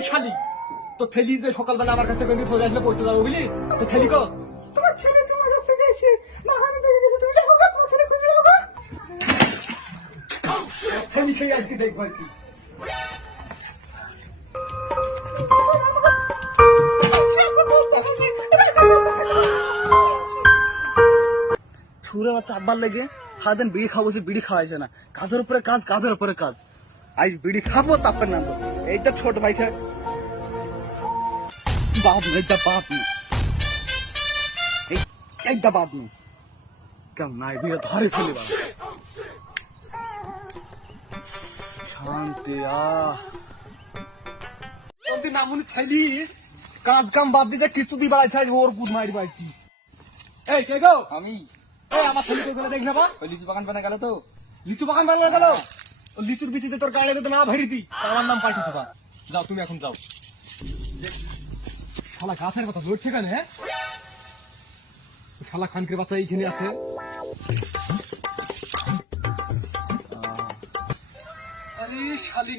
এই শালি তো ছেলি যে সকালবেলা আমার কাছে বেরিয়ে চলে আসলে পড়তে যাবো বুঝলি তো ছেলি কো তোমার ছেলে তোমার কাছ থেকে এসে মাখানে থেকে গেছে, তুমি দেখো গা, তোমার ছেলে খুঁজে দেখো গা। ছেলি খেয়ে আজকে দেখবো আর কি ছুরে বাচ্চা আব্বার লেগে সারাদিন বিড়ি খাবো, সে বিড়ি খাওয়াইছে না, কাজের উপরে কাজ, কাজের উপরে কাজ। আজ বিড়ি খাবো তারপর না তো এইটা ছোট ভাই খায় বাপ নেই, এইটা বাপ নেই, এইটা বাপ নেই কেমন নাই বিয়ে ধরে ফেলে বাবা শান্তি। তুই নামুনি ছেলি কাজ কাম বাদ দিয়ে কিছু দি বাড়াইছে ওর বুধ মারি বাড়ছি। এই কে গো? আমি এই আমার ছেলে কই গেলে দেখ না বা ওই লিচু বাগান বানা গেল তো। লিচু বাগান বানানো গেল, ও লিচুর বিচিতে তোর গাড়ি তো না ভরি দি, আমার নাম পাল্টি তো যাও, তুমি এখন যাও। শালা গাছের কথা লড়ছে কেন? হ্যাঁ শালা খানকের বাচ্চা এইখানে আছে। আরে শালি